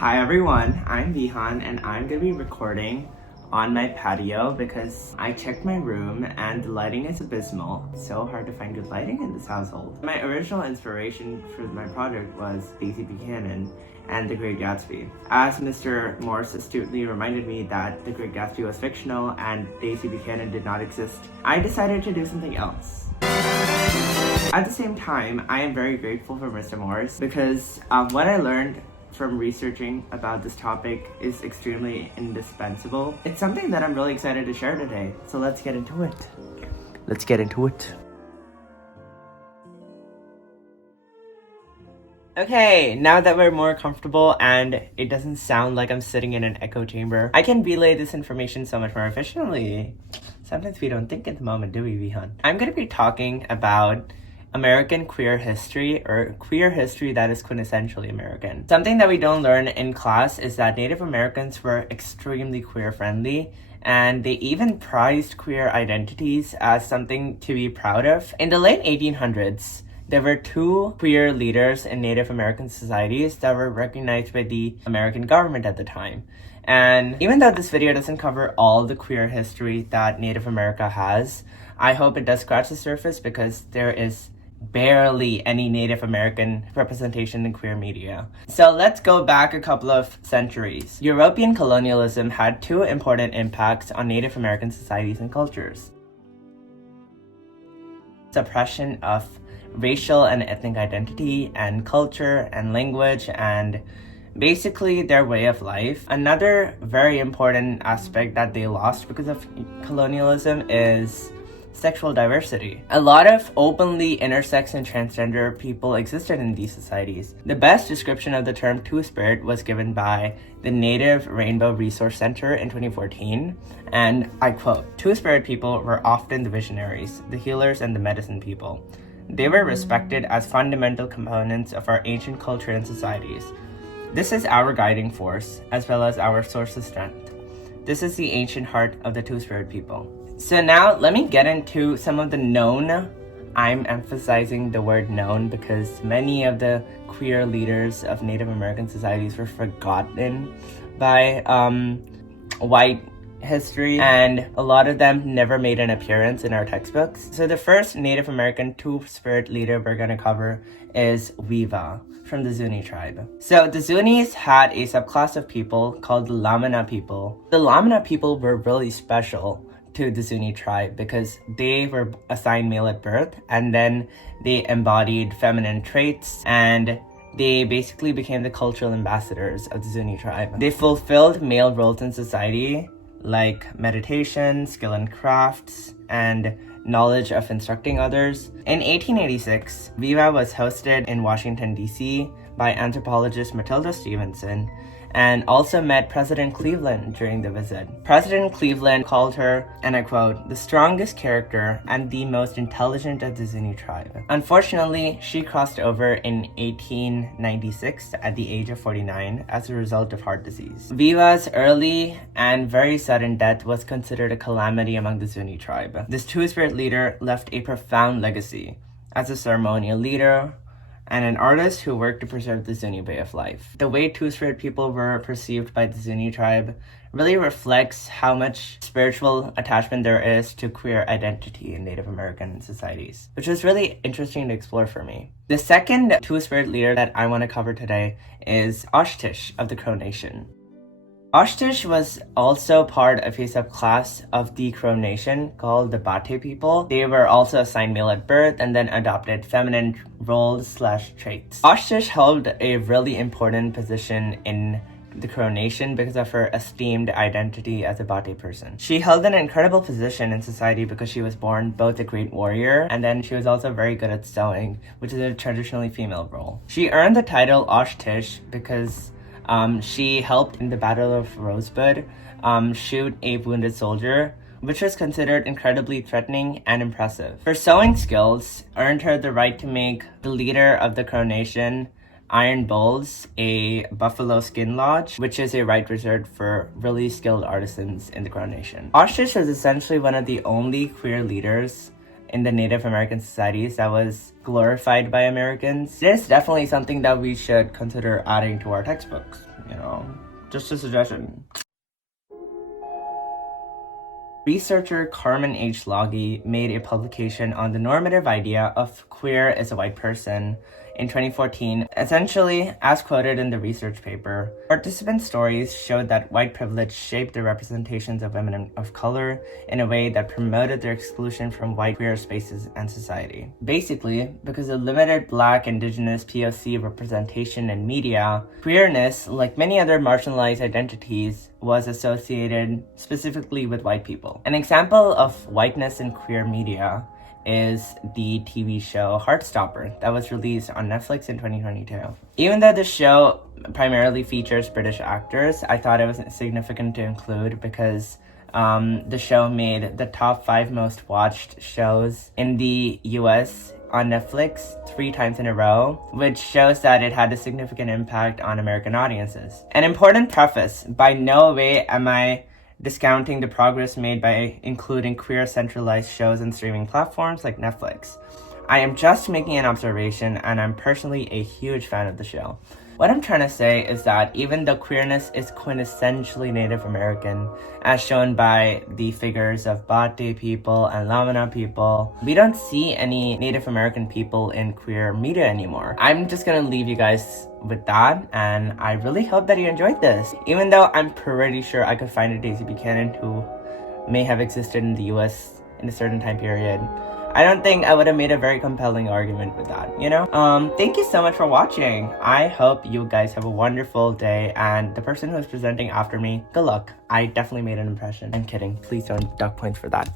Hi everyone, I'm Vihan and I'm going to be recording on my patio because I checked my room and the lighting is abysmal. So hard to find good lighting in this household. My original inspiration for my project was Daisy Buchanan and The Great Gatsby. As Mr. Morse astutely reminded me that The Great Gatsby was fictional and Daisy Buchanan did not exist, I decided to do something else. At the same time, I am very grateful for Mr. Morse because what I learned from researching about this topic is extremely indispensable. It's something that I'm really excited to share today, so let's get into it. Okay, now that we're more comfortable and it doesn't sound like I'm sitting in an echo chamber, I can relay this information so much more efficiently. Sometimes we don't think at the moment, do we, Vihan? I'm going to be talking about American queer history, or queer history that is quintessentially American. Something that we don't learn in class is that Native Americans were extremely queer friendly, and they even prized queer identities as something to be proud of. In the late 1800s, there were two queer leaders in Native American societies that were recognized by the American government at the time. And even though this video doesn't cover all the queer history that Native America has, I hope it does scratch the surface because there is barely any Native American representation in queer media. So let's go back a couple of centuries. European colonialism had two important impacts on Native American societies and cultures: suppression of racial and ethnic identity and culture and language and basically their way of life. Another very important aspect that they lost because of colonialism is sexual diversity. A lot of openly intersex and transgender people existed in these societies. The best description of the term Two-Spirit was given by the Native Rainbow Resource Center in 2014, and I quote, "Two-Spirit people were often the visionaries, the healers, and the medicine people. They were respected as fundamental components of our ancient culture and societies. This is our guiding force, as well as our source of strength. This is the ancient heart of the Two-Spirit people." So now let me get into some of the known. I'm emphasizing the word known because many of the queer leaders of Native American societies were forgotten by white history, and a lot of them never made an appearance in our textbooks. So the first Native American Two-Spirit leader we're going to cover is Viva from the Zuni Tribe. So the Zunis had a subclass of people called the Lamana people. The Lamana people were really special to the Zuni Tribe because they were assigned male at birth, and then they embodied feminine traits, and they basically became the cultural ambassadors of the Zuni Tribe. They fulfilled male roles in society like meditation, skill and crafts, and knowledge of instructing others. In 1886, Viva was hosted in Washington, D.C. by anthropologist Matilda Stevenson, and also met President Cleveland during the visit. President Cleveland called her, and I quote, "the strongest character and the most intelligent of the Zuni tribe." Unfortunately, she crossed over in 1896 at the age of 49 as a result of heart disease. Viva's early and very sudden death was considered a calamity among the Zuni tribe. This Two-Spirit leader left a profound legacy as a ceremonial leader and an artist who worked to preserve the Zuni way of life. The way Two-Spirit people were perceived by the Zuni tribe really reflects how much spiritual attachment there is to queer identity in Native American societies, which was really interesting to explore for me. The second Two-Spirit leader that I want to cover today is Ashtish of the Crow Nation. Ashtish was also part of a subclass of the Crow Nation called the Bate people. They were also assigned male at birth and then adopted feminine roles/traits. Ashtish held a really important position in the Crow Nation because of her esteemed identity as a Bate person. She held an incredible position in society because she was born both a great warrior and then she was also very good at sewing, which is a traditionally female role. She earned the title Ashtish because she helped in the Battle of Rosebud shoot a wounded soldier, which was considered incredibly threatening and impressive. Her sewing skills earned her the right to make the leader of the Crow Nation, Iron Bowls, a buffalo skin lodge, which is a right reserved for really skilled artisans in the Crow Nation. Ashtish was essentially one of the only queer leaders in the Native American societies that was glorified by Americans. It is definitely something that we should consider adding to our textbooks. you know, just a suggestion. Researcher Carmen H. Loggy made a publication on the normative idea of queer as a white person in 2014. Essentially, as quoted in the research paper, participant stories showed that white privilege shaped the representations of women of color in a way that promoted their exclusion from white queer spaces and society. Basically, because of limited Black, Indigenous, POC representation in media, queerness, like many other marginalized identities, was associated specifically with white people. An example of whiteness in queer media is the TV show Heartstopper that was released on Netflix in 2022. Even though the show primarily features British actors, I thought it was significant to include because the show made the top 5 most watched shows in the US on Netflix 3 times in a row, which shows that it had a significant impact on American audiences. An important preface: by no way am I discounting the progress made by including queer centralized shows and streaming platforms like Netflix. I am just making an observation, and I'm personally a huge fan of the show. What I'm trying to say is that even though queerness is quintessentially Native American, as shown by the figures of Bate people and Lamana people, we don't see any Native American people in queer media anymore. I'm just gonna leave you guys with that, and I really hope that you enjoyed this. Even though I'm pretty sure I could find a Daisy Buchanan who may have existed in the US in a certain time period, I don't think I would have made a very compelling argument with that, you know? Thank you so much for watching. I hope you guys have a wonderful day, and the person who's presenting after me, good luck. I definitely made an impression. I'm kidding. Please don't duck points for that.